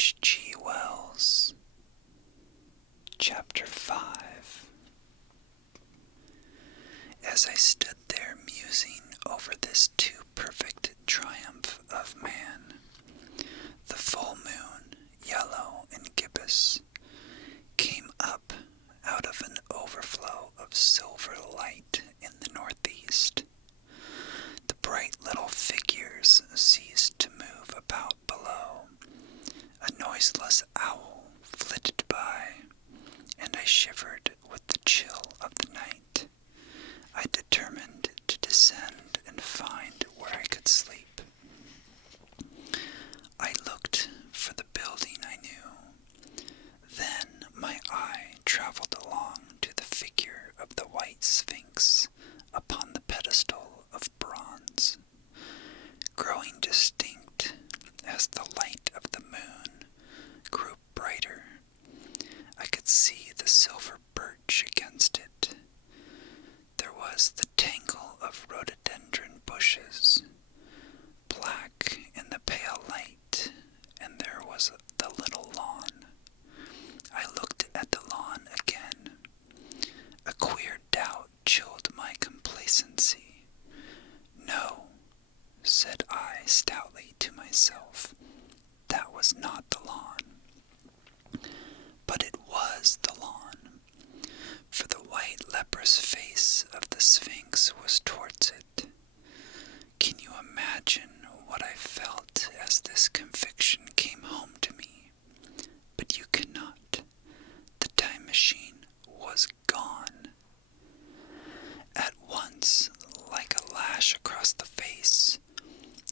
H.G. Wells. Chapter 5. As I stood there musing over this too perfect triumph of man, the full moon, yellow and gibbous, came up out of an overflow of silver light in the northeast. The bright little figures ceased to move about below. A noiseless owl flitted by, and I shivered with the chill of the night. I determined to descend and find where I could sleep. I looked for the building I knew. Then my eye traveled along to the figure of the white Sphinx upon the pedestal of bronze, growing distinct as the light of the moon grew brighter. I could see the silver birch against it. There was the tangle of rhododendron bushes, black in the pale light, and there was the little lawn. I looked at the lawn again. A queer doubt chilled my complacency. No, said I stoutly to myself, that was not the lawn. But it was the lawn, for the white leprous face of the Sphinx was towards it. Can you imagine what I felt as this conviction came home to me? But you cannot. The time machine was gone. At once, like a lash across the face,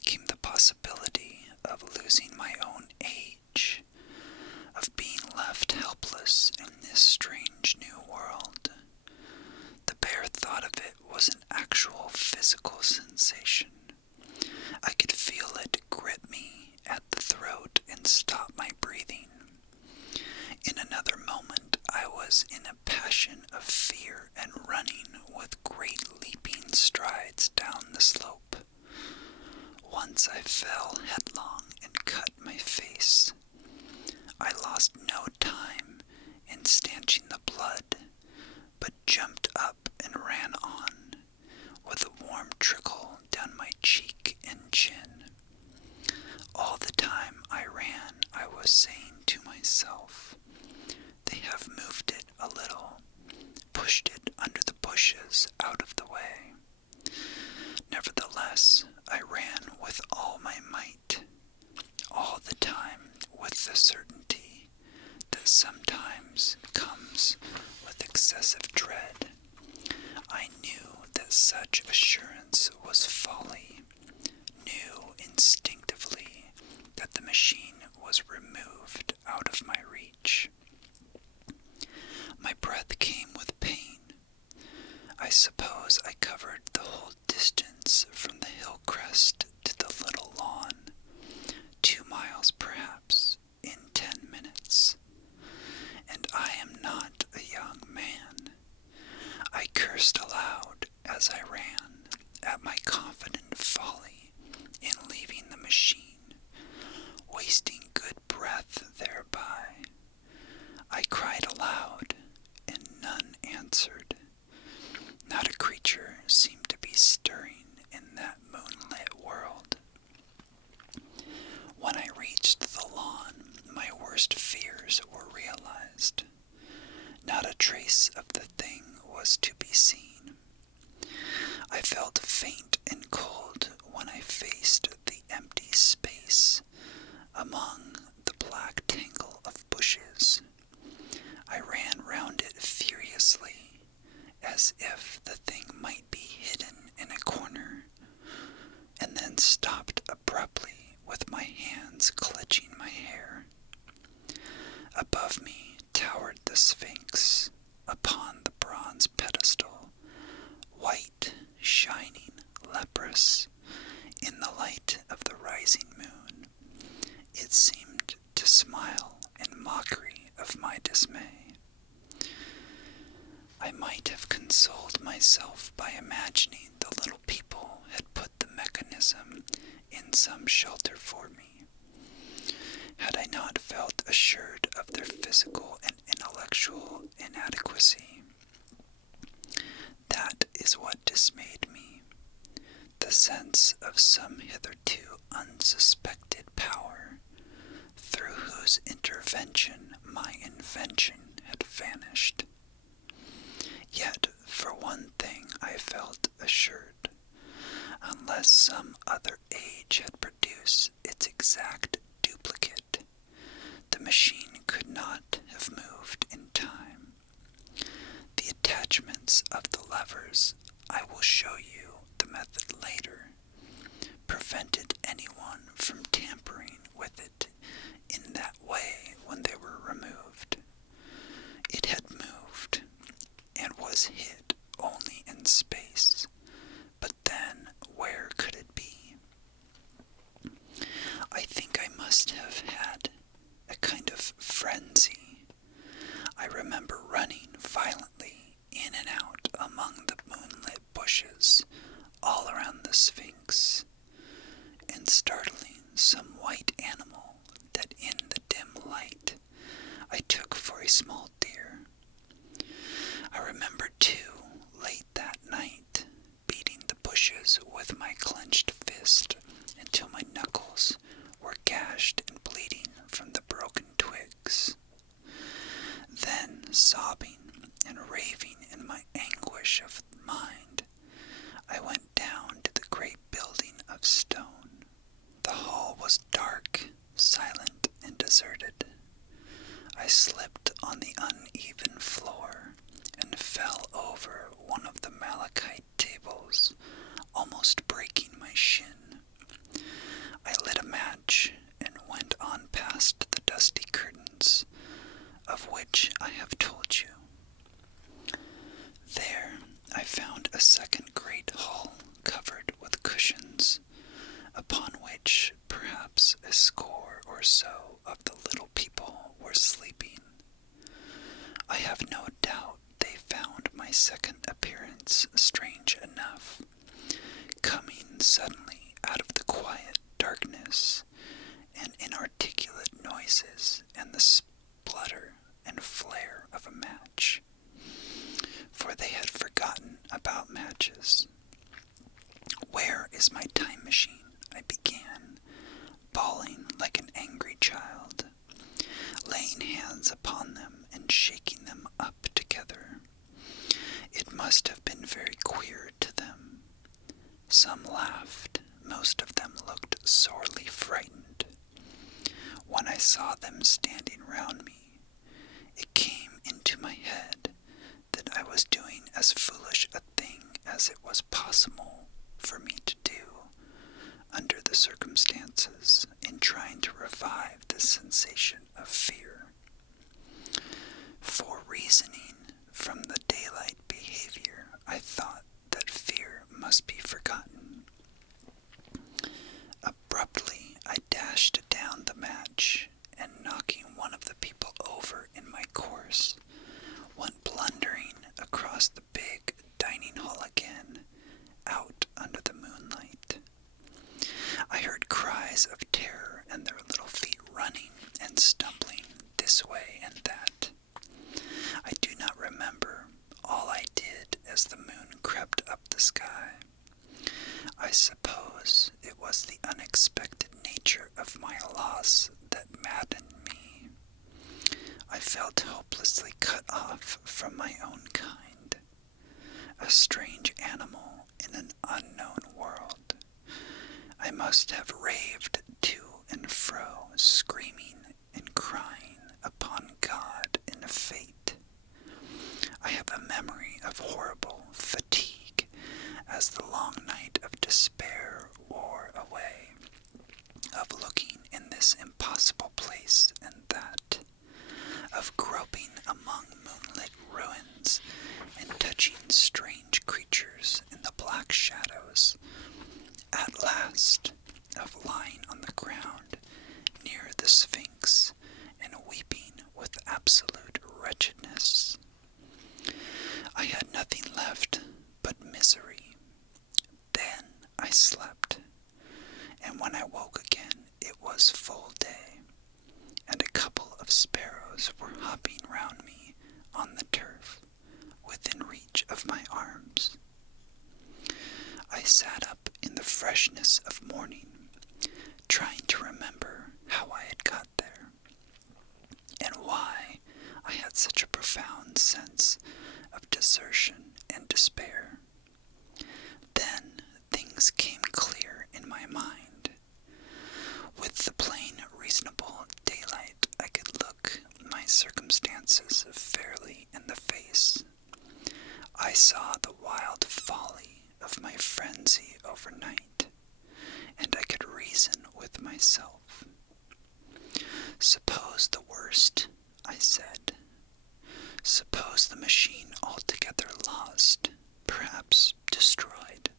came the possibility of losing my own age, of being left helpless in this strange new world. The bare thought of it was an actual physical sensation. I could feel it grip me at the throat and stop my breathing. In another moment, I was in a passion of fear and running with great leaping strides down the slope. Once I fell headlong and cut my face. I lost no time in stanching the blood, but jumped up and ran on, with a warm trickle down my cheek and chin. All the time I ran, I was saying to myself, they have moved it a little, pushed it under the bushes out of the way. Nevertheless, I ran with all my might, all the time with the certainty that sometimes comes with excessive dread. I knew that such assurance was folly, knew instinctively that the machine was removed out of my reach. My breath came with pain. I suppose I covered the whole distance from the hill crest to the little lawn, 2 miles perhaps, in 10 minutes. And I am not a young man. I cursed aloud as I ran at my confident folly in leaving the machine, wasting good breath thereby. I cried aloud, and none answered. Not a creature seemed to be stirring in that moonlit world. When I reached the lawn, my worst fears were realized. Not a trace of the thing was to be seen. I felt faint and cold when I faced the empty space among the black tangle of bushes. I ran round it furiously, as if the thing might be hidden in a corner, and then stopped abruptly with my hands clutching my hair. Above me towered the Sphinx upon the bronze pedestal, white, shining, leprous, in the light of the rising moon. It seemed to smile in mockery of my dismay. I might have consoled myself by imagining the little people had put the mechanism in some shelter for me, had I not felt assured of their physical and intellectual inadequacy. That is what dismayed me, the sense of some hitherto unsuspected power, through whose intervention my invention had vanished. Yet, for one thing I felt assured: unless some other age had produced its exact duplicate, the machine could not have moved in time. The attachments of the levers, I will show you the method later, prevented anyone from tampering with it in that way when they were removed. It had moved, and was hid only in space, but then where could it be? I think I must have had a kind of frenzy. I remember running violently in and out among the moonlit bushes all around the Sphinx, and startling some white animal that in the dim light I took for a small deer. I remember, too, late that night, beating the bushes with my clenched fist until my knuckles were gashed and bleeding from the broken twigs. Then, sobbing and raving in my anguish of mind, I went down to the great building of stone. The hall was dark, silent, and deserted. I slipped on the uneven floor and fell over one of the malachite tables, almost breaking my shin. I lit a match and went on past the dusty curtains, of which I have told you. There I found a second great hall covered with cushions, upon which perhaps a score or so of the little people were sleeping. I have no doubt they found my second appearance strange enough, coming suddenly out of the quiet darkness and inarticulate noises and the splutter and flare of a match, for they had forgotten about matches. "Where is my time machine?" I began, bawling like an angry child, laying hands upon them and shaking them up together. It must have been very queer to them. Some laughed, most of them looked sorely frightened. When I saw them standing round me, it came into my head that I was doing as foolish a thing as it was possible for me to do, under the circumstances, in trying to revive the sensation of fear. For reasoning from the daylight behavior, I thought that fear must be forgotten. Abruptly, I dashed down the match, and knocking one of the people over in my course, went blundering across the big dining hall again, out under the moonlight. I heard cries of terror and their little feet running and stumbling this way and that. I do not remember all I did as the moon crept up the sky. I suppose it was the unexpected nature of my loss that maddened me. I felt hopelessly cut off from my own kind, a strange animal in an unknown world. I must have raved to and fro, screaming and crying upon God and fate. I have a memory of horrible fatigue as the long night of despair wore away, of looking in this impossible place and that, of groping among moonlit ruins and touching strange creatures in the black shadows, at last of lying on the ground near the Sphinx and weeping with absolute wretchedness. I had nothing left but misery. Then I slept, and when I woke again it was full day, and a couple of of sparrows were hopping round me on the turf, within reach of my arms. I sat up in the freshness of morning, trying to remember how I had got there, and why I had such a profound sense of desertion and despair. Then things came clear in my mind. With the plain, reasonable daylight, I could look my circumstances fairly in the face. I saw the wild folly of my frenzy overnight, and I could reason with myself. Suppose the worst, I said. Suppose the machine altogether lost, perhaps destroyed.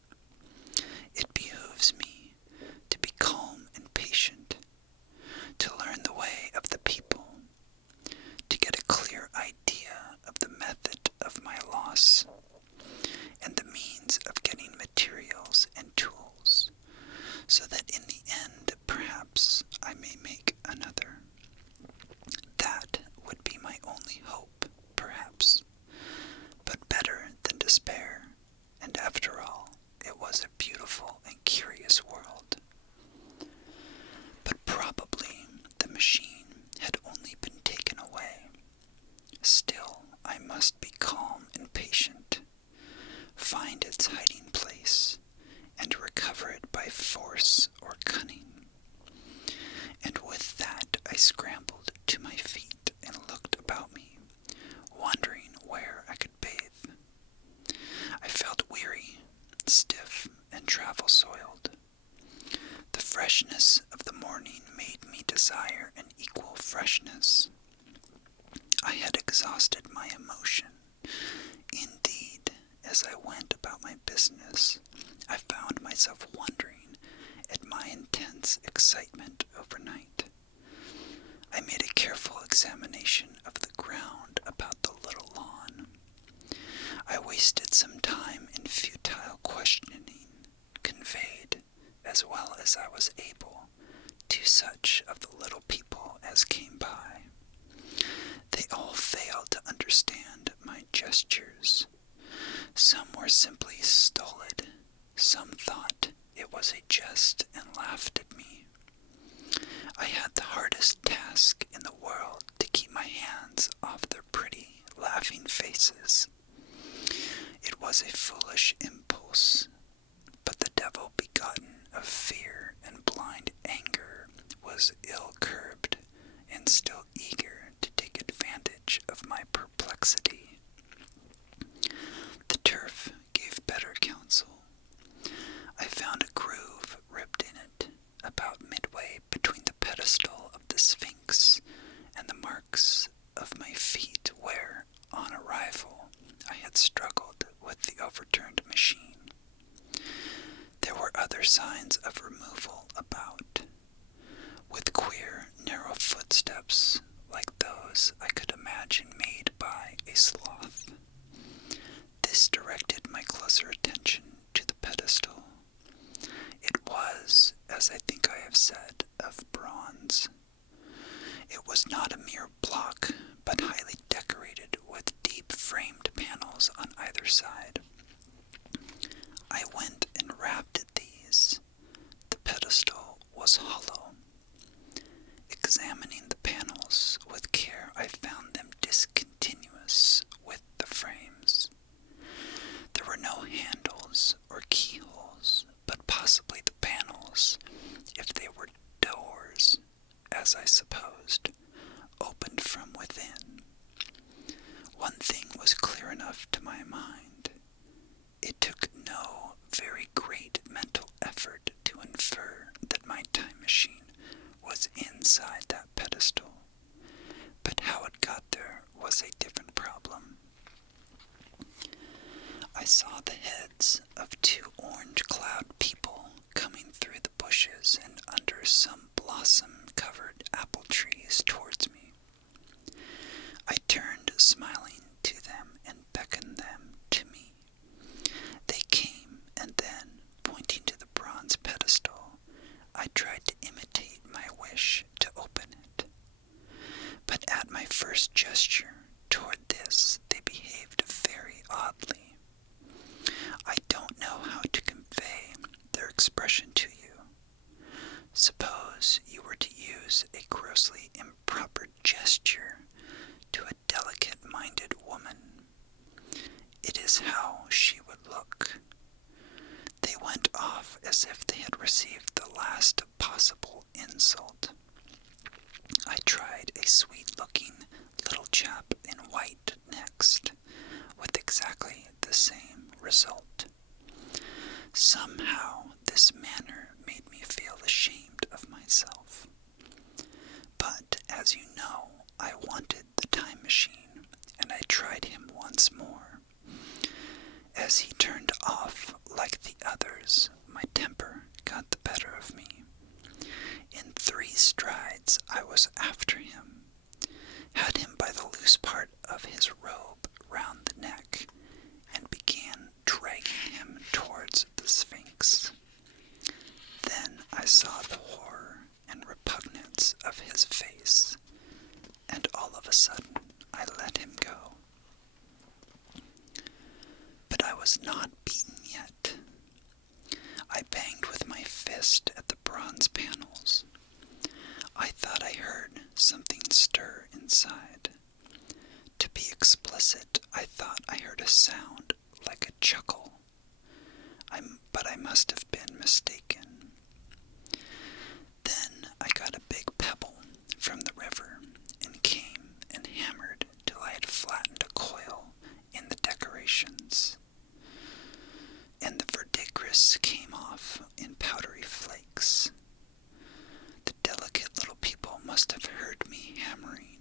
It behooves me to be calm and patient, to learn the way of the people, to get a clear idea of the method of my loss, and the means of getting materials and tools, so that in the end, perhaps, I may make another. That would be my only hope, perhaps, but better than despair, and after all, it was a beautiful and curious world. But probably the machine had only been taken away. Still, I must be calm and patient, find its hiding place, and recover it by force or cunning. And with that I scrambled to my feet and looked about me, wondering where I could bathe. I felt weary, stiff, and travel-soiled. The freshness of the morning made me desire an equal freshness. I had exhausted my emotion. Indeed, as I went about my business, I found myself wondering at my intense excitement overnight. I made a careful examination of the ground about the little lawn. I wasted some time in futile questioning, conveyed, as well as I was able, to such of the little people as came by. They all failed to understand my gestures. Some were simply stolid. Some thought it was a jest and laughed at me. I had the hardest task in the world to keep my hands off their pretty, laughing faces. It was a foolish impulse, but the devil begotten of fear and blind anger was ill-curbed and still eager to take advantage of my perplexity. The turf gave better counsel. I found a groove ripped in it, about midway between the pedestal of the Sphinx and the marks of my feet where, on arrival, I had struggled with the overturned machine. There were other signs of removal about, with queer, narrow footsteps like those I could imagine made by a sloth. This directed my closer attention to the pedestal. It was, as I think I have said, of bronze. It was not a mere block, but highly decorated with deep framed panels on either side. I went and rapped at these. The pedestal was hollow. Examining the panels with care, I found them discontinuous with the frames. There were no handles or keyholes, but possibly the panels, if they were doors, as I supposed, opened from within. One thing was clear enough to my mind. It took no very great mental effort to infer that my time machine was inside that pedestal, but how it got there was a different problem. I saw the heads of two orange-cloud people coming through the bushes and under some blossom-covered apple trees towards me. I turned smiling to them and beckoned them to me. They came, and then, pointing to the bronze pedestal, I tried to imitate my wish to open it. But gesture toward this, they behaved very oddly. I don't know how to convey their expression to you. Suppose you were to use a grossly improper gesture to a delicate-minded woman. It is how she would look. They went off as if they had received the last possible insult. I tried a sweet-looking little chap in white next, with exactly the same result. Somehow this manner made me feel ashamed of myself. But, as you know, I wanted the time machine, and I tried him once more. As he turned off like the others, my temper got the better of me. In 3 strides I was after him, had him by the loose part of his robe round the neck, and began dragging him towards the Sphinx. Then I saw the horror and repugnance of his face, and all of a sudden I let him go. But I was not beaten yet. I banged with my fist at the bronze panels. I thought I heard something stir inside. To be explicit, I thought I heard a sound like a chuckle. But I must have been mistaken. Then I got a big pebble from the river and came and hammered till I had flattened a coil in the decorations, and the verdigris came off in powdery flakes. The delicate little people must have heard me hammering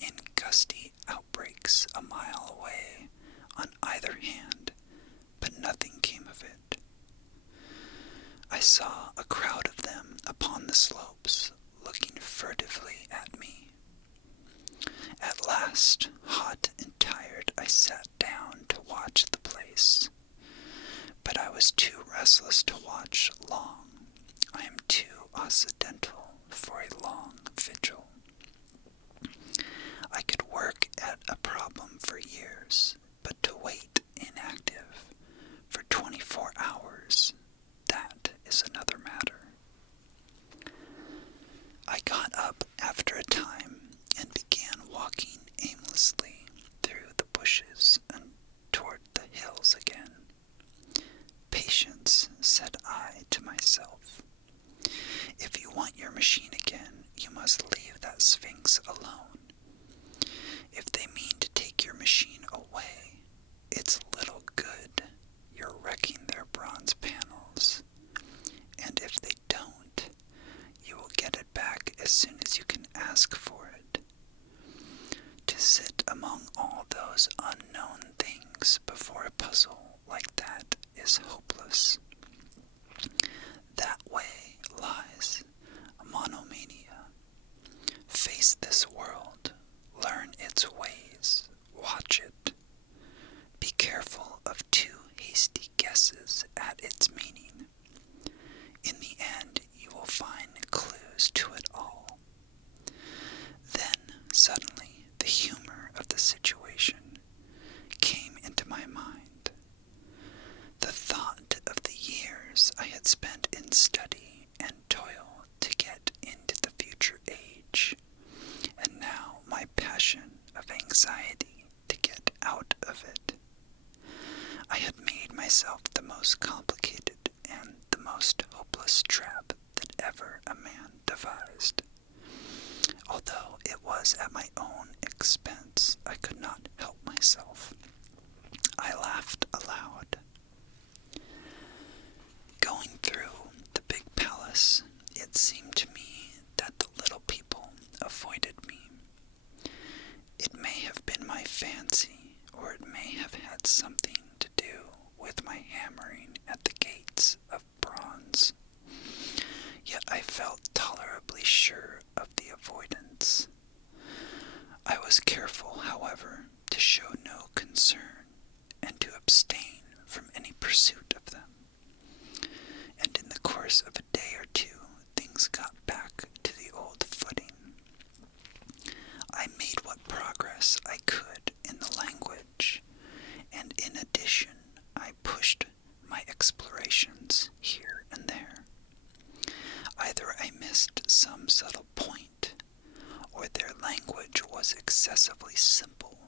in gusty outbreaks a mile away on either hand, but nothing came of it. I saw a crowd of them upon the slopes, looking furtively at me. At last, hot and tired, I sat down to watch the place. But I was too restless to watch long. I am too occidental for a long vigil. I could work at a problem for years, but to wait inactive for 24 hours, that is another matter. I got up after a time and began walking aimlessly through the bushes and toward the hills again. Patience, said I to myself. If you want your machine again, you must leave that Sphinx alone. If they mean to take your machine away, it's little good. You're wrecking their bronze panels. And if they don't, you will get it back as soon as you can ask for it. To sit among all those unknown things before a puzzle like that is hopeless. That way lies monomania. Face this world, learn its ways, watch it. Be careful of too hasty guesses at its meaning. In the end, you will find clues to it all. Then, suddenly, the humor of the situation came into my mind. The thought of the years I had spent in study and toil to get into the future age, and now my passion of anxiety to get out of it. I had made myself the most complicated and the most hopeless trap that ever a man devised. Although it was at my own expense, I could not help myself. I laughed aloud. Going through the big palace, it seemed to me that the little people avoided me. It may have been my fancy, or it may have had something to do with my hammering at the gates of bronze. Yet I felt tolerably sure of the avoidance. I was careful, however, to show no concern and to abstain from any pursuit of them. And in the course of a day or two, things got back to the old footing. I made what progress I was excessively simple,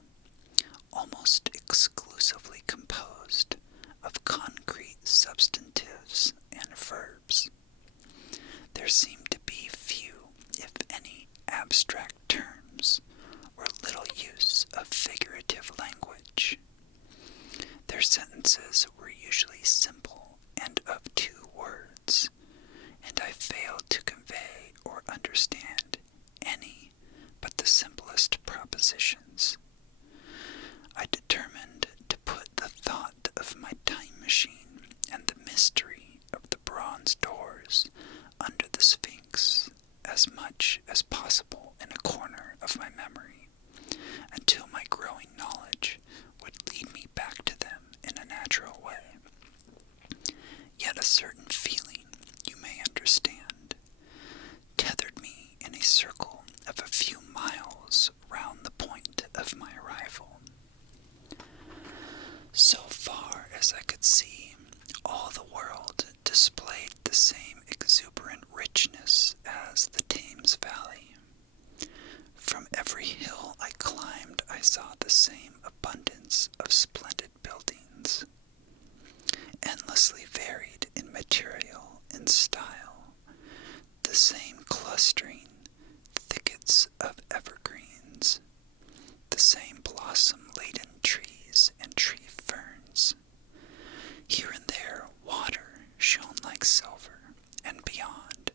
almost exclusively composed of concrete substantives and verbs. There seemed to be few, if any, abstract terms, or little use of figurative language. Their sentences were usually simple and of 2 words, and I failed to convey or understand any but the simplest propositions. I determined to put the thought of my time machine and the mystery of the bronze doors under the Sphinx as much as possible in a corner of my memory, until my growing knowledge would lead me back to them in a natural way. Yet a certain feeling, you may understand, tethered me in a circle of a few miles round the point of my arrival. So far as I could see, all the world displayed the same exuberant richness as the Thames Valley. From every hill I climbed, I saw the same abundance of splendid buildings, endlessly varied in material and style, the same clustering thickets of evergreens, the same blossom-laden trees and tree ferns. Here and there water shone like silver, and beyond,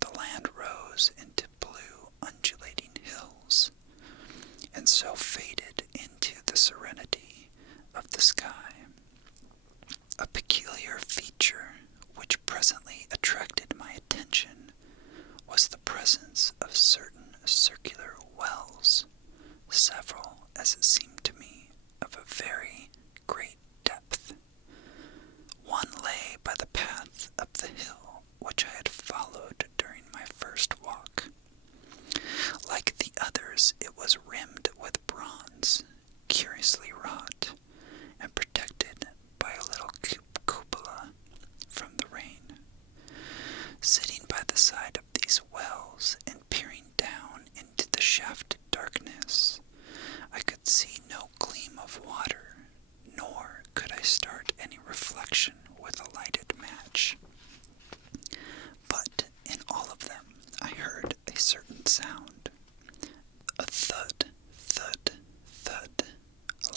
the land rose into blue undulating hills, and so faded into the serenity of the sky. A peculiar feature which presently attracted my attention was the presence of certain circular wells, several, as it seemed to me, of a very great depth. One lay by the path up the hill which I had followed during my first walk. Like the others, it was rimmed with bronze, curiously wrought, and protected by a little cupola from the rain. Sitting by the side of these wells and peering down into the shafted darkness, I could see no gleam of water, nor could I start any reflection with a lighted match. But in all of them I heard a certain sound, a thud, thud, thud,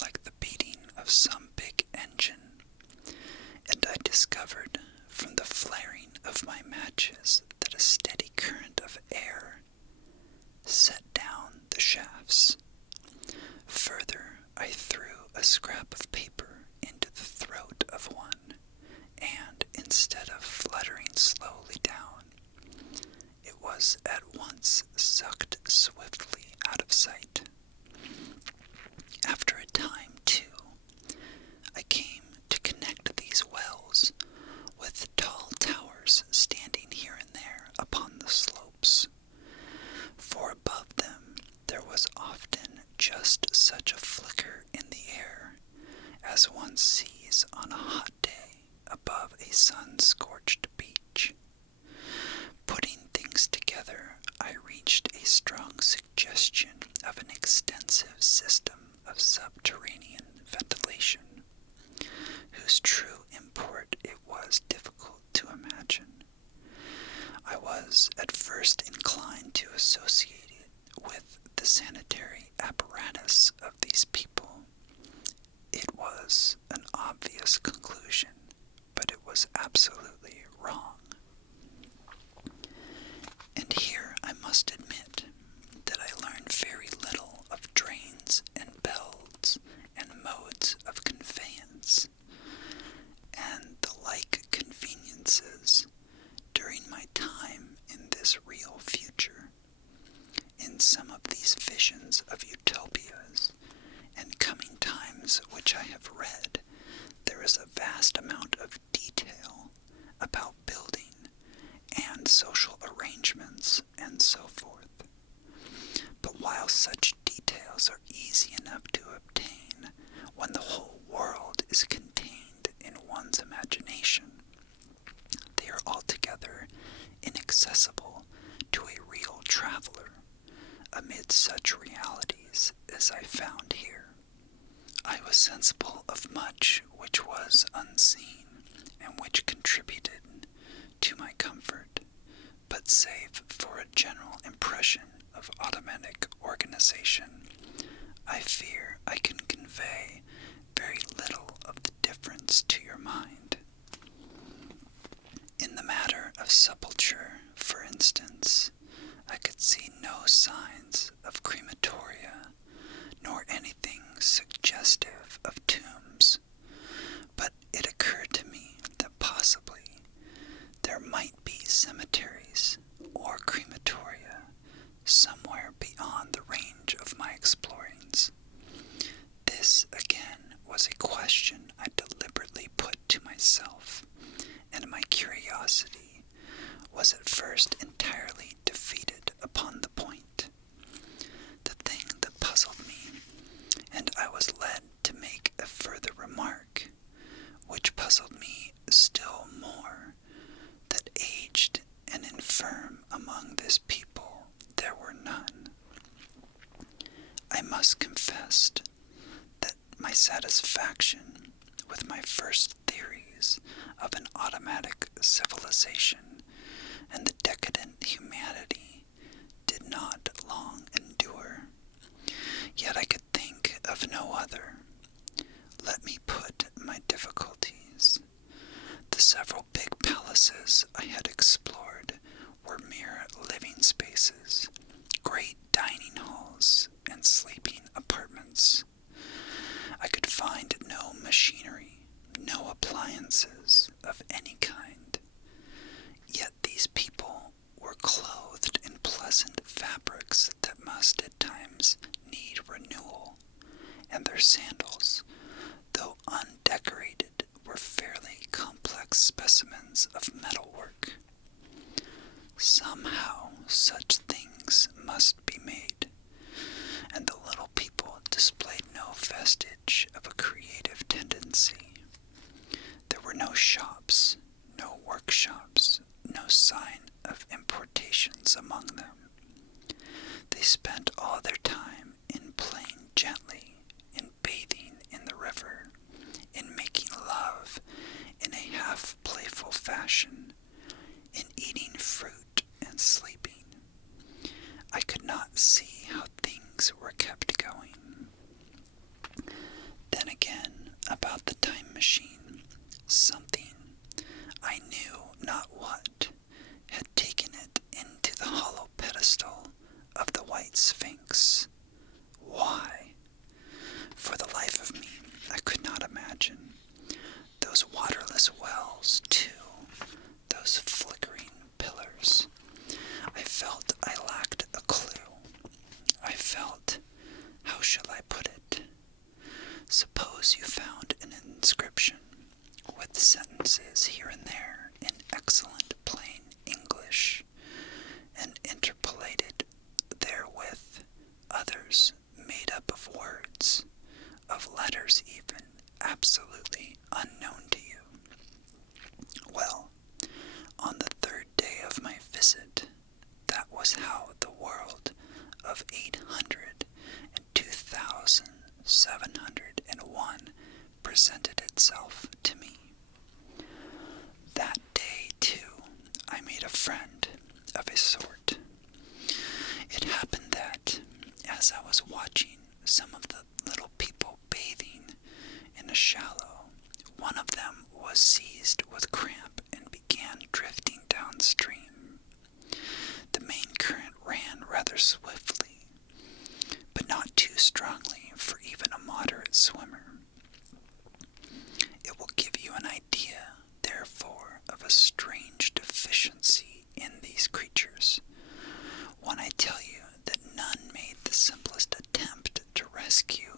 like the beating of some big engine, and I discovered from the flaring of my matches that a steady current of air set down the shafts. Further, I threw a scrap of paper into the throat of one, and instead of fluttering slowly down, it was at once sucked swiftly out of sight. After a time, too, I came to connect these wells with tall towers standing here and there upon the slopes, for above them there was often just such a flicker in the air as one sees on a hot day above a sun-scorched beach. Putting things together, I reached a strong suggestion of an extensive system of subterranean ventilation, whose true import it was difficult to imagine. I was at first inclined to associate it with the sanitary apparatus of these people. It was an obvious conclusion, but it was absolutely wrong. And here I must admit that I learned very little of drains and belts and modes of conveyance, and the like conveniences during my time in this real future. In some of these visions of utopias and coming times which I have read, there is a vast amount of detail about building and social arrangements and so forth. But while such details are easy enough to obtain when the whole world is contained in one's imagination, they are altogether inaccessible to a real traveler amid such realities as I found here. I was sensible of much which was unseen, and which contributed to my comfort, but save for a general impression of automatic organization, I fear I can convey very little of the difference to your mind. In the matter of sepulture, for instance, I could see no signs of crematoria, nor anything suggestive of tombs, but it occurred to me that possibly there might be cemeteries or crematoria somewhere beyond the range of my explorings. This, again, was a question I deliberately put to myself, and my curiosity was at first entirely defeated upon the point. The thing that puzzled me, and I was led to make a further remark, which puzzled me still more, that aged and infirm among this people there were none. I must confess that my satisfaction with my first theories of an automatic civilization and the decadent humanity did not long endure. Yet I could think of no other. Let me put my difficulties. The several big palaces I had explored were mere living spaces, great dining halls, and sleeping apartments. I could find no machinery, no appliances of any kind. Yet these people were clothed in pleasant fabrics that must at times need renewal, and their sandals, though undecorated, were fairly complex specimens of metalwork. Somehow such things must be made, and the little people displayed no vestige of a creative tendency. There were no shops, no workshops, no sign of importations among them. They spent all their time in playing gently, in bathing in the river, in making love in a half-playful fashion, in eating fruit and sleeping. I could not see how things were kept going. Then again, about the time machine, something, I knew not what, had taken it into the hollow pedestal of the white Sphinx. Why? For the life of me, I could not imagine. Those waterless wells, too, those flickering pillars. I felt I lacked a clue. I felt, how shall I put it? Suppose you found an inscription with sentences here and there in excellent plain English, and interpolated therewith others made up of words, of letters even, absolutely unknown to you. Well, on the third day of my visit, that was how the world of 802,701 presented itself to me. That day, too, I made a friend of a sort. It happened that, as I was watching some of the little people bathing in a shallow, one of them was seized with cramp and began drifting downstream. The main current ran rather swiftly, but not too strongly for even a moderate swimmer. It will give you an idea, therefore, of a strange deficiency in these creatures when I tell you that none made the simplest attempt to rescue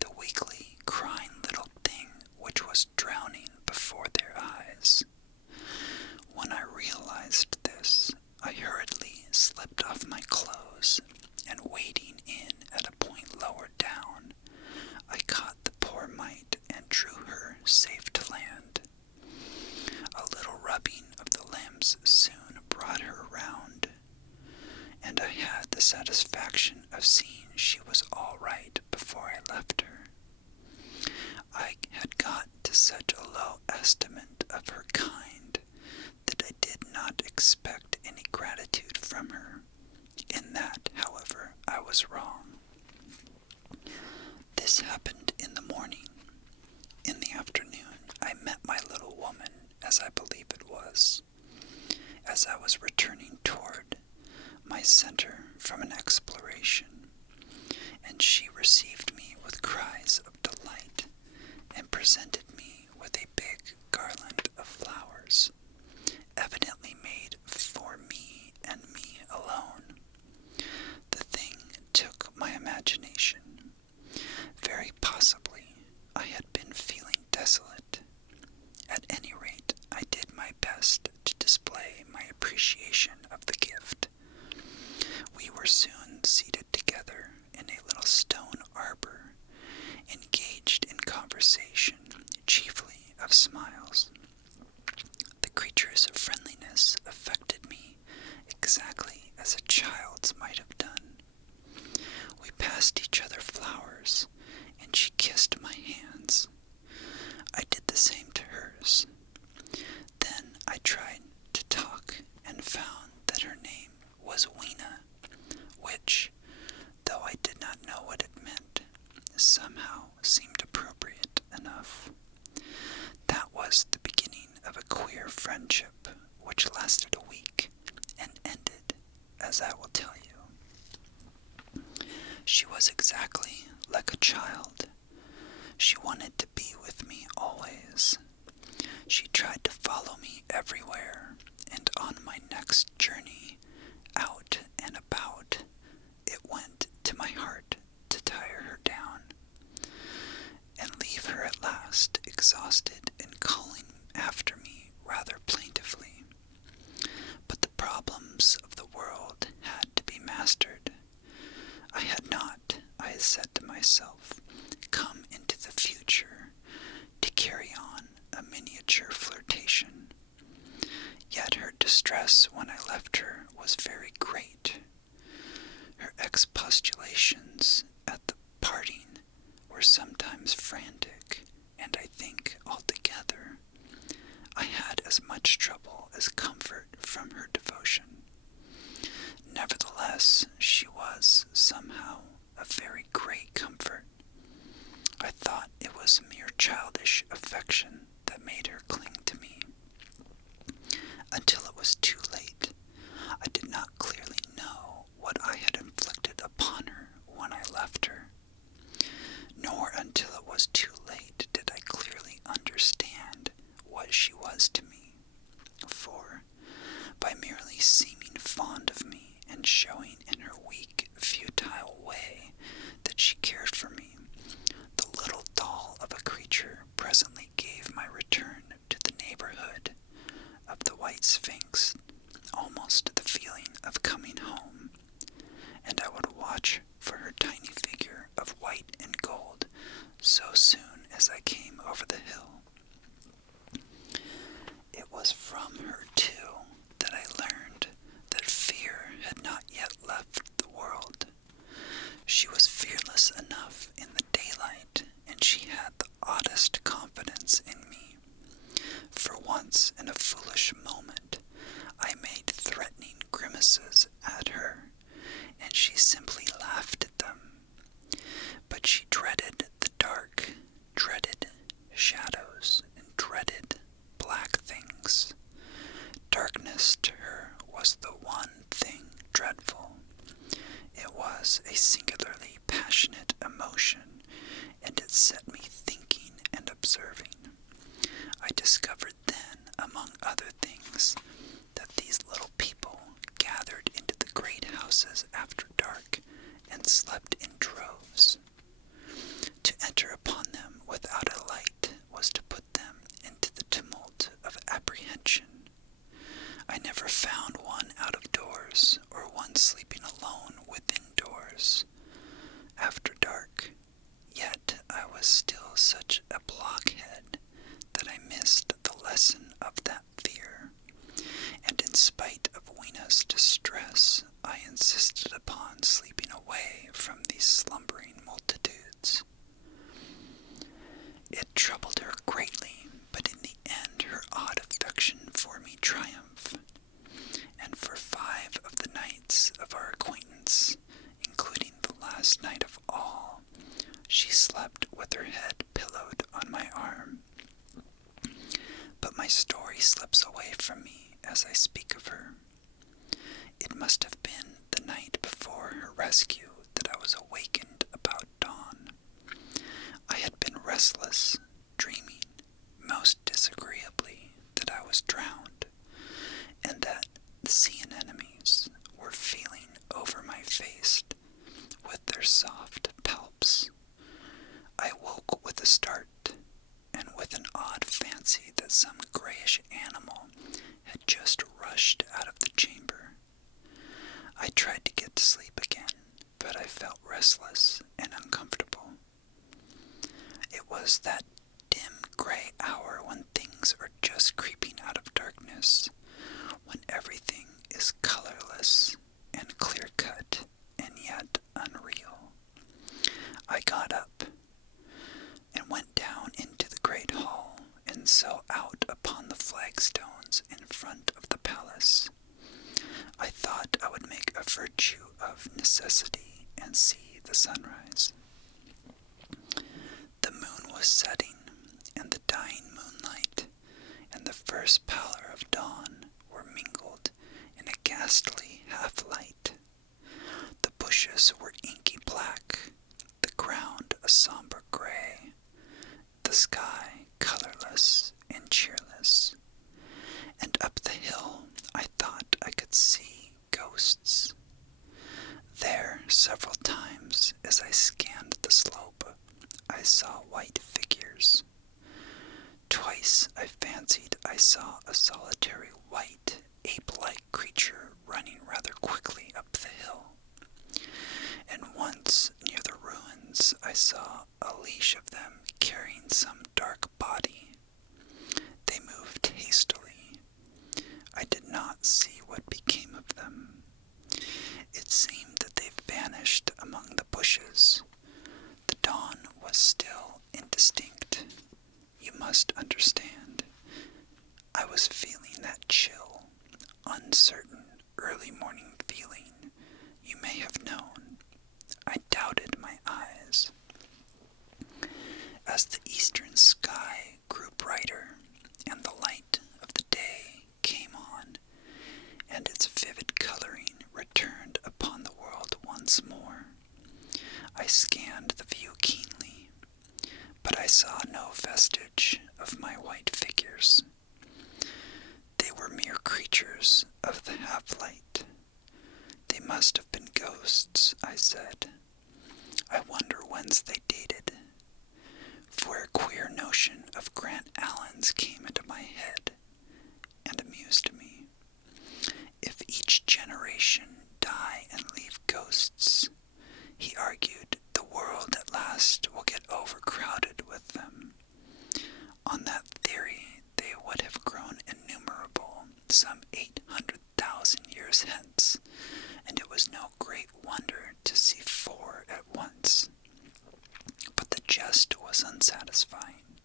the weakly crying little thing which was drowning before their eyes. When I realized this, I hurriedly slipped off my clothes, and wading in at a point lower down, I caught the poor she was all right before I left her. I had got to such a low estimate of her kind that I did not expect any gratitude from her. In that, however, I was wrong. This happened in the morning. In the afternoon, I met my little woman, as I believe it was, as I was returning toward my center from an exploration, and she received me with cries of delight and presented me with a big garland of flowers, evidently made for me and me alone. The thing took my imagination. Very possibly, I had been feeling desolate. At any rate, I did my best to display my appreciation of the gift. We were soon seated together in a little stone arbor, engaged in conversation, chiefly of smiles. The creature's friendliness affected me exactly as a child's might have done. We passed each other flowers, and she kissed my hands. I did the same to hers. Then I tried to talk and found that her name was Weena, which, though I did not know what it meant, somehow seemed appropriate enough. That was the beginning of a queer friendship which lasted a week and ended, as I will tell you. She was exactly like a child. She wanted to be with me always. She tried to follow me everywhere, and on my next journey, out and about, it went to my heart to tire her down, and leave her at last exhausted and calling after me rather plaintively. But the problems of the world had to be mastered. I had not, I said to myself, come into the future to carry on a miniature flirtation. Yet her distress when I left her was very great. Her expostulations at the parting were sometimes frantic, and I think altogether I had as much trouble as comfort from her devotion. Nevertheless, she was somehow a very great comfort. I thought it was mere childish affection that made her cling to me. Until it was too late, I did not clearly know what I had inflicted upon her when I left her. Nor until it was too late did I clearly understand what she was to me. For, by merely seeming fond of me and showing in her weak, futile way that she cared for me, the little doll of a creature presently gave my return to the neighborhood of the white Sphinx almost the feeling of coming home, and I would watch for her tiny figure of white and gold so soon as I came over the hill. It was from her, too, that I learned that fear had not yet left the world. She was fearless enough in the daylight, and she had the oddest confidence in me. For once in a foolish moment, I made threatening grimaces at her, and she simply laughed at them. But she dreaded the dark, dreaded shadows, and dreaded black things. Darkness to her was the one thing dreadful. It was a singularly passionate emotion, and it set me thinking and observing. I discovered then, among other things, that these little people gathered into the great houses after dark and slept in droves. To enter upon them without a light was to put them into the tumult of apprehension. I never found one out of doors, or one sleeping alone within doors after dark. Yet I was still such a blockhead that I missed the lesson of that fear, and in spite of Weena's distress, I insisted upon sleeping away from these night of all, she slept with her head pillowed on my arm. But my story slips away from me as I speak of her. It must have been the night before her rescue that I was awakened about dawn. I had been restless, dreaming, most disagreeably, that I was drowned, and that the sea anemones were feeling over my face with their soft palps. I woke with a start, and with an odd fancy that some grayish animal had just rushed out of the chamber. I tried to get to sleep again, but I felt restless and uncomfortable. It was that dim gray hour when things are just creeping out of darkness, when everything is colorless and clear-cut and yet unreal. I got up and went down into the great hall and so out upon the flagstones in front of the palace. I thought I would make a virtue of necessity and see the sunrise. The moon was setting, and the dying moonlight and the first pallor of dawn were mingled in a ghastly half-light. The bushes were inky black, the ground a somber gray, the sky colorless and cheerless, and up the hill I thought I could see ghosts. There, several times, as I scanned the slope, I saw white figures. Twice I fancied I saw a solitary white, ape-like creature running rather quickly up the hill. And once, near the ruins, I saw a leash of them carrying some dark body. They moved hastily. I did not see what became of them. It seemed that they vanished among the bushes. The dawn was still indistinct. You must understand. I was feeling that chill, uncertain, early morning feeling you may have known. I doubted my eyes. As the eastern sky grew brighter and the light of the day came on, and its vivid coloring returned upon the world once more, I scanned the view keenly, but I saw no vestige of my white figures. They were mere creatures of the half-light. They must have been ghosts, I said. I wonder whence they dated. For a queer notion of Grant Allen's came into my head and amused me. If each generation die and leave ghosts, he argued, the world at last will get overcrowded with them. On that theory, they would have grown innumerable some 800,000 years hence, and it was no great wonder to see 4 at once. But the jest was unsatisfying,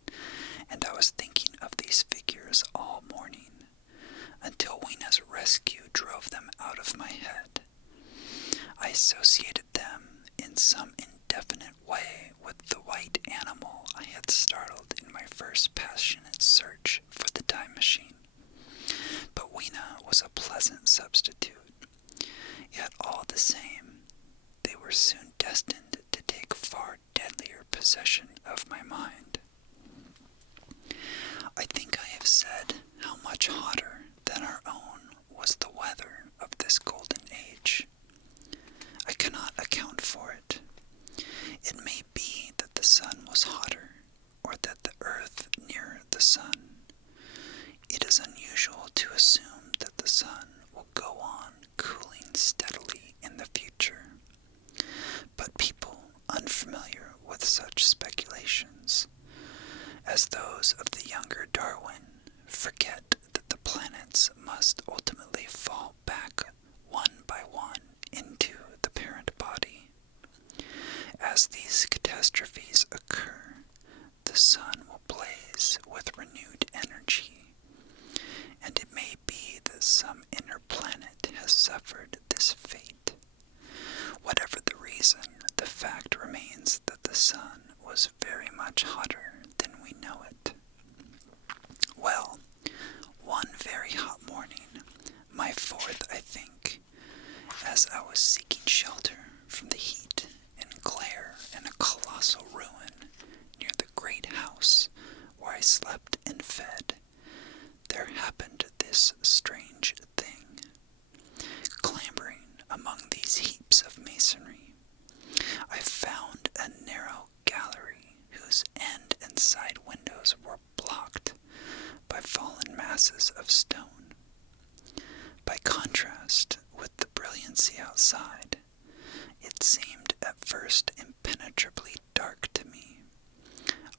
and I was thinking of these figures all morning, until Weena's rescue drove them out of my head. I associated them in some indefinite way with the white animal I had startled in my first passionate search for the time machine. But Weena was a pleasant substitute. Yet all the same, they were soon destined to take far deadlier possession of my mind. I think I have said how much hotter than our own was the weather of this golden age. I cannot account for it. It may be that the sun was hotter, or that the earth nearer the sun. It is unusual to assume that the sun will go on cooling steadily in the future. But people unfamiliar with such speculations, as those of the younger Darwin, forget that the planets must ultimately fall back one by one into the parent body. As these catastrophes occur, the sun will blaze with renewed energy, and it may be that some inner planet has suffered this fate. Whatever the reason, the fact remains that the sun was very much hotter than we know it. Well, one very hot morning, my fourth, I think, as I was seeking shelter from the heat and glare in a colossal ruin near the great house where I slept and fed, there happened this strange thing. Clambering among these heaps of masonry, I found a narrow gallery whose end and side windows were blocked by fallen masses of stone. By contrast with the brilliancy outside, it seemed at first impenetrably dark to me.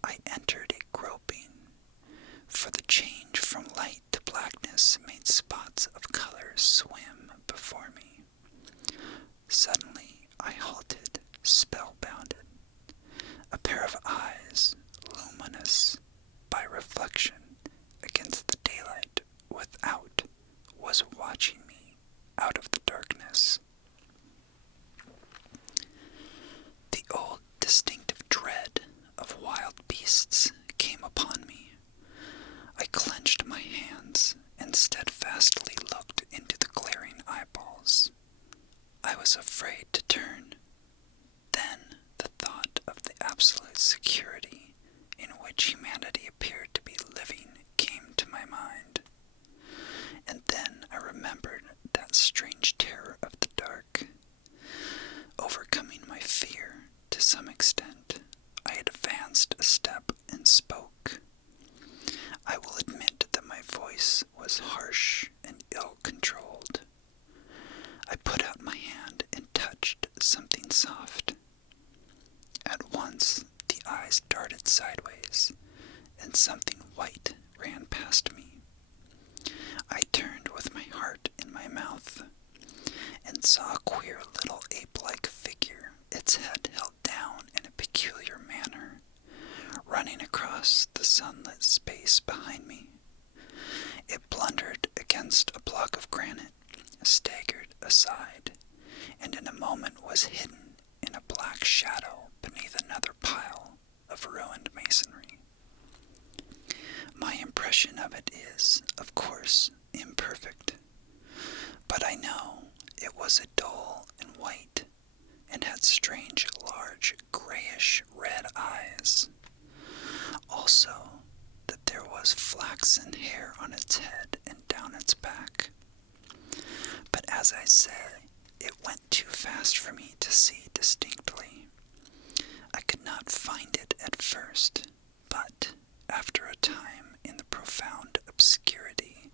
I entered it groping, for the change from light to blackness made spots of color swim before me. Suddenly I halted, spellbounded. A pair of eyes, luminous by reflection against the daylight without, was watching me out of the darkness. The old distinctive dread of wild beasts came upon me. I clenched my hands and steadfastly looked into the glaring eyeballs. I was afraid to turn. Then the thought of the absolute security in which humanity appeared to be living came to my mind. And then I remembered that strange terror of the dark. Overcoming my fear to some extent, I advanced a step and spoke. I will admit that my voice was harsh and ill-controlled. I put out my hand and touched something soft. At once the eyes darted sideways, and something white ran past me. I turned with my heart in my mouth, and saw a queer little ape-like figure, its head held down in a peculiar manner, running across the sunlit space behind me. It blundered against a block of granite, staggered aside, and in a moment was hidden in a black shadow beneath another pile of ruined masonry. My impression of it is, of course, imperfect, but I know it was a dull and white, and had strange, large, grayish red eyes. Also, that there was flaxen hair on its head and down its back. But as I say, it went too fast for me to see distinctly. I could not find it at first, but after a time in the profound obscurity,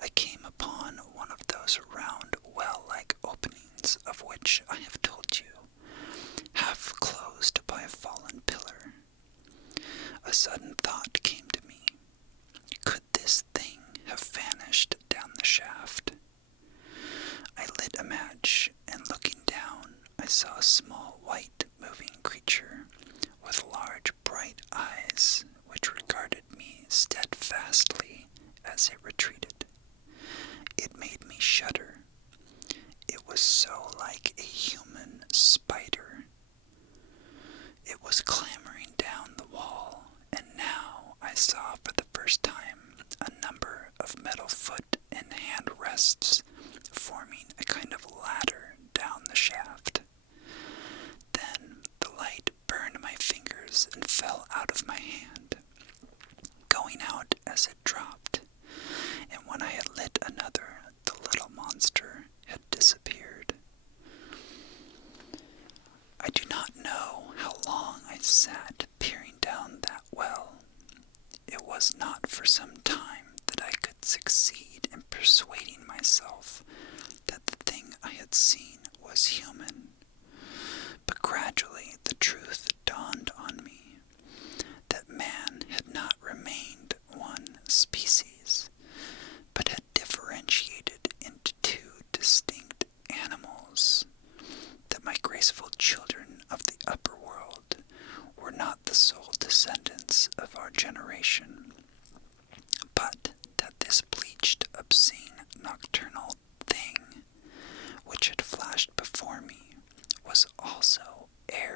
I came upon one of those round well-like openings of which I have told you, half closed by a fallen pillar. A sudden thought came to me. Could this thing have vanished down the shaft? I lit a match, and looking down, I saw a small white moving creature with large bright eyes which regarded me steadfastly as it retreated. It made me shudder. It was so like a human spider. It was clambering down the wall, and now I saw for the first time a number of metal foot and hand rests forming a kind of ladder down the shaft. Then the light burned my fingers and fell out of my hand, going out as it dropped, and when I had lit another, the little monster had disappeared. I do not know how long I sat peering down that well. It was not for some time that I could succeed in persuading myself that the thing I had seen was human. But gradually the truth dawned on me that man had not remained one species, but had differentiated into two distinct animals, that my graceful children of the upper world were not the sole descendants of our generation, but that this bleached, obscene, nocturnal thing, which had flashed before me, was also heir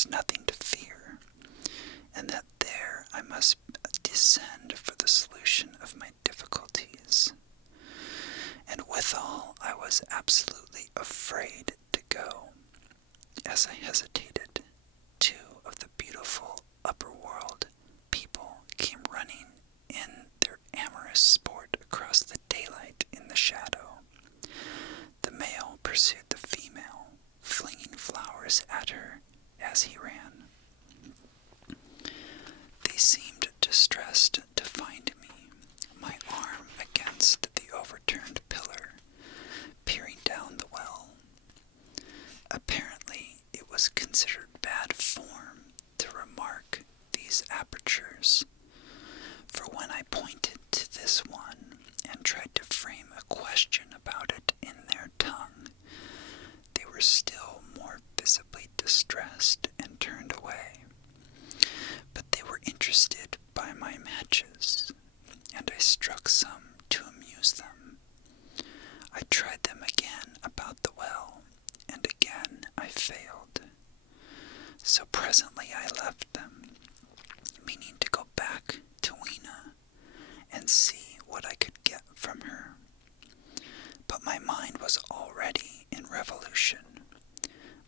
was nothing to fear, and that there I must descend for the solution of my difficulties. And withal I was absolutely afraid to go. As I hesitated, two of the beautiful upper world people came running in their amorous sport across the daylight in the shadow. The male pursued the female, flinging flowers at her as he ran. They seemed distressed to find me, my arm against the overturned pillar, peering down the well. Apparently, it was considered bad form to remark these apertures, for when I pointed to this one and tried to frame a question about it in their tongue, they were still more visibly distressed and turned away. But they were interested by my matches, and I struck some to amuse them. I tried them again about the well, and again I failed. So presently I left them, meaning to go back to Weena and see what I could get from her. But my mind was already in revolution.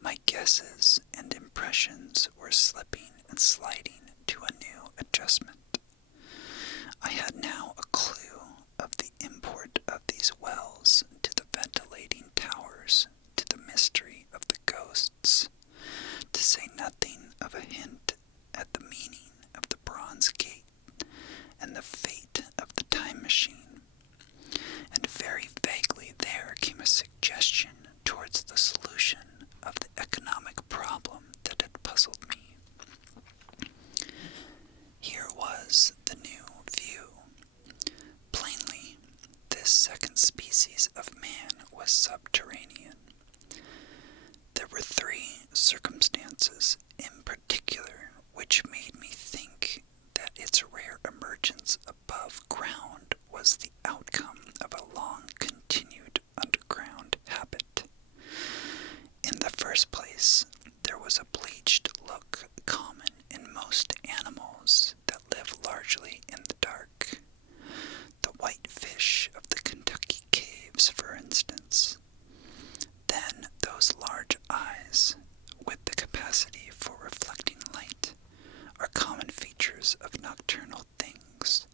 My guesses and impressions were slipping and sliding to a new adjustment. I had now a clue of the import of these wells to the ventilating towers, to the mystery of the ghosts, to say nothing of a hint at the meaning of the bronze gate and the fate of the time machine. And very vaguely there came a suggestion towards the solution of the economic problem that had puzzled me. Here was the new view. Plainly, this second species of man was subterranean. There were three circumstances in particular which made me think that its rare emergence above ground was the outcome of a long-continued underground habit. In the first place, there was a bleached look common in most animals that live largely in the dark. The white fish of the Kentucky caves, for instance. Then those large eyes, with the capacity for reflecting light, are common features of nocturnal things.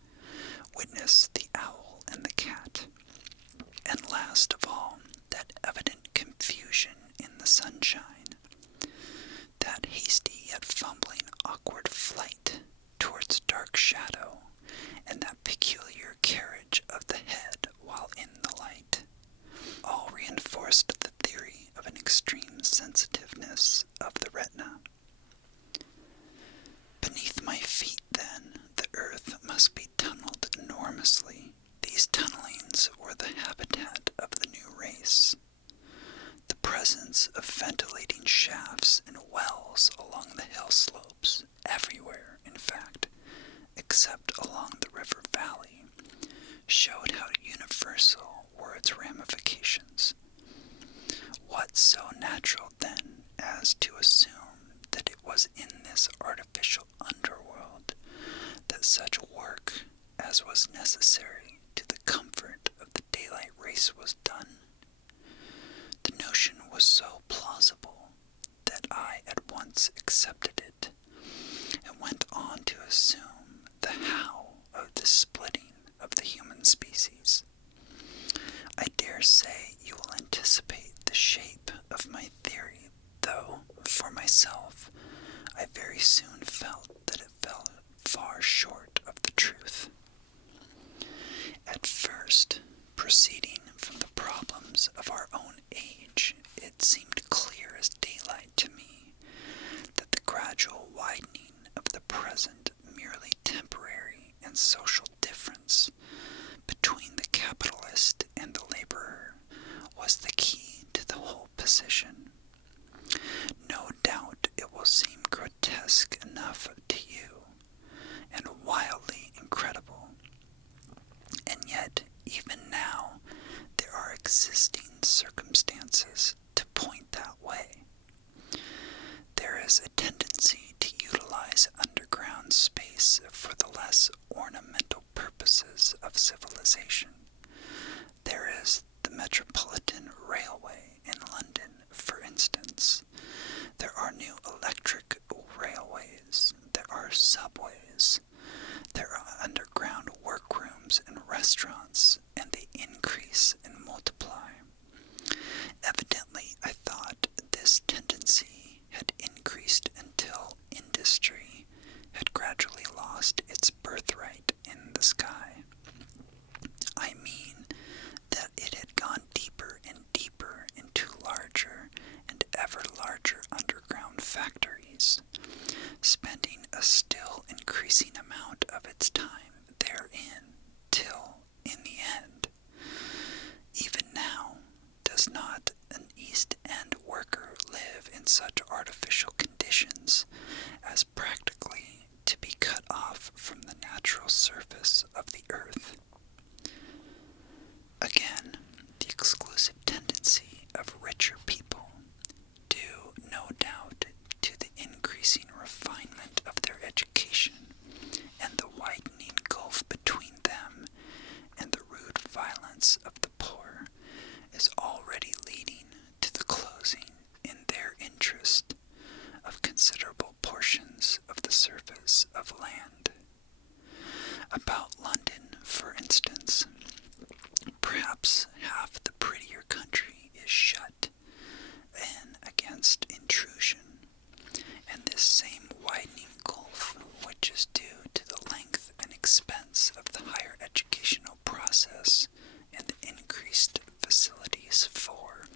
Witness the owl and the cat. And last of all, that evident confusion in the sunshine, that hasty yet fumbling awkward flight towards dark shadow, and that peculiar carriage of the head while in the light, all reinforced the theory of an extreme sensitiveness of the retina. Beneath my feet, then, the earth must be tunneled enormously. These tunnelings were the habitat of the new race. The presence of ventilating shafts and wells along the hill slopes, everywhere, in fact, except along the river valley, showed how universal were its ramifications. What so natural, then, as to assume that it was in this artificial underworld that such work as was necessary to the comfort of the daylight race was done? The notion was so plausible that I at once accepted it, and went on to assume the how of the splitting of the human species. I dare say you will anticipate the shape of my theory, though, for myself, I very soon felt that it fell far short of the truth. At first, proceeding from the problems of our own age, it seemed clear as daylight to me that the gradual widening of the present merely temporary and social difference between the capitalist and the laborer was the key to the whole position. No doubt it will seem grotesque enough to you, and wildly incredible. And yet, even now, there are existing circumstances to point that way. utilize underground space for the less ornamental purposes of civilization. There is the Metropolitan Railway in London, for instance. There are new electric railways. There are subways. There are underground workrooms and restaurants, and they increase and multiply. Evidently, I thought this tendency had increased until industry had gradually lost its birthright in the sky. I mean that it had gone deeper and deeper into larger and ever larger underground factories, spending a still increasing amount of its time therein, till, in the end, even now, does not an East End worker live in such artificial conditions as practically to be cut off from the natural surface of the earth? Again, the exclusive tendency of richer people, due no doubt to the increasing refinement of their education and the widening gulf between them and the rude violence of the poor, is already leading to the closing, in their interest, of considerable portions of the surface of land. About London, for instance, perhaps half the prettier country is shut in against intrusion, and this same widening gulf, which is due to the length and expense of the higher educational process and the increased facilities for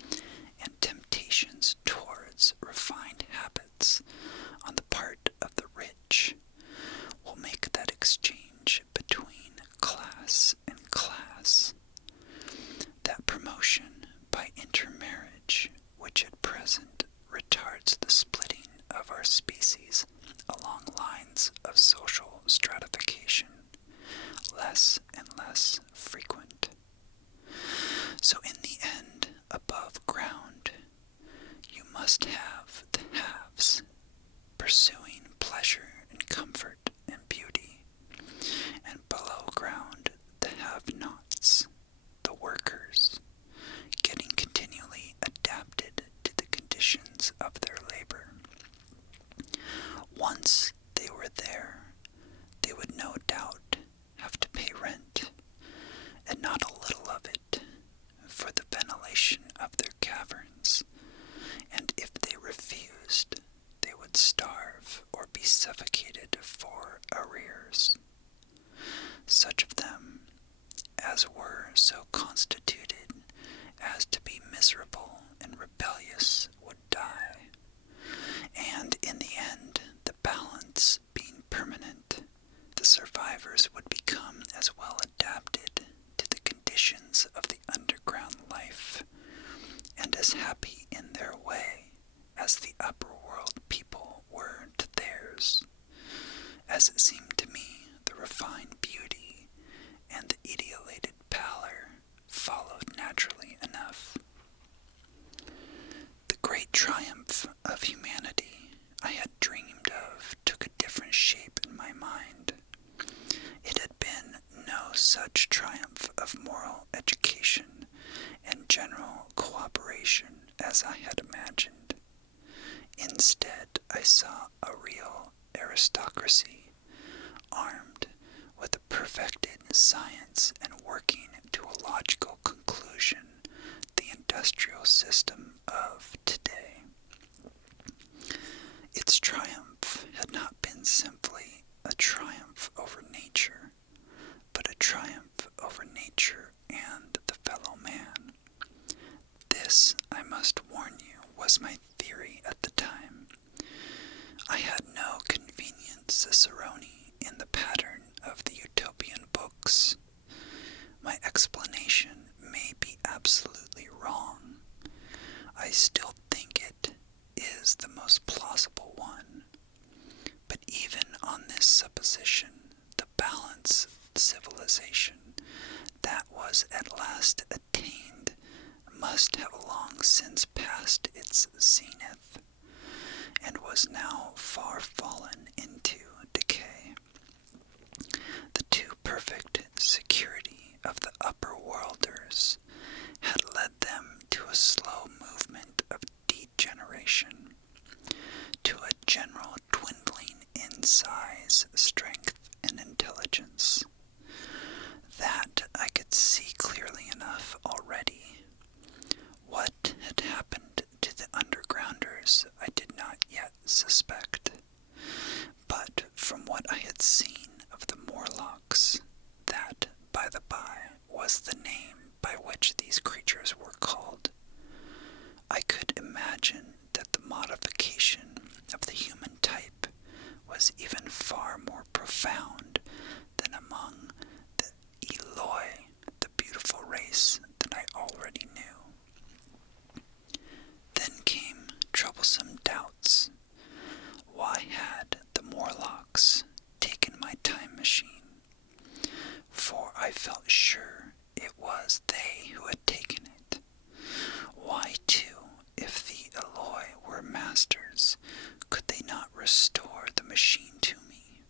and temptations towards refined habits on the part of the rich, will make that exchange between class and class, that promotion by intermarriage which at present retards the splitting of our species along lines of social stratification, less and less frequent. So in the end, above ground, you must have the haves, pursuing pleasure and comfort and beauty, and below ground the have-nots, the workers, getting continually adapted to the conditions of their labor. Once they were there, they would no doubt have to pay rent, and not a little of it, for the ventilation of their caverns, and if they refused, they would starve or be suffocated for arrears. Such of them as were so constituted as to be miserable and rebellious would die, and in the end, the balance being permanent, the survivors would become as well adapted to the conditions of the underground life, and as happy in their way as the upper world people were to theirs, as it seemed to me the refined beauty and the ideated pallor followed naturally enough. The great triumph of humanity I had dreamed of took a different shape in my mind. It had been no such triumph of moral education and general cooperation as I had imagined. Instead, I saw a real aristocracy, armed with a perfected science and working to a logical conclusion the industrial system of today. Its triumph had not been simply a triumph over nature, but a triumph over nature and the fellow man. This, I must warn you, was my theory at the time. I had no convenient cicerone in the pattern of the utopian books. My explanation may be absolutely wrong. I still think it is the most plausible one. But even on this supposition, the balanced civilization that was at last attained must have long since passed its zenith, and was now far fallen into profound than among the Eloi, the beautiful race that I already knew. Then came troublesome doubts. Why had the Morlocks taken my time machine? For I felt sure it was they who had taken it. Why, too, if the Eloi were masters, could they not restore the machine to me?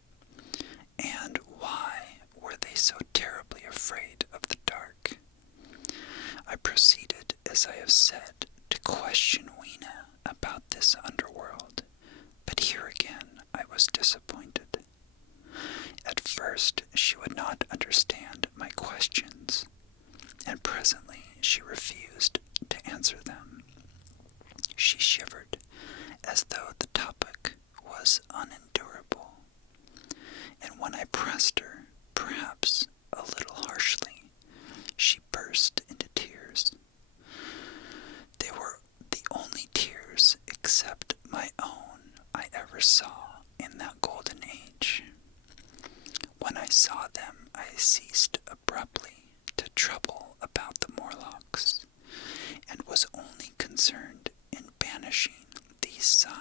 And why were they so terribly afraid of the dark? I proceeded, as I have said, to question Weena about this underworld, but here again I was disappointed. At first she would not understand my questions, and presently she refused to answer them. She shivered, as though the topic was unendurable, and when I pressed her, perhaps a little harshly, she burst into tears. They were the only tears except my own I ever saw in that golden age. When I saw them, I ceased abruptly to trouble about the Morlocks, and was only concerned in banishing these signs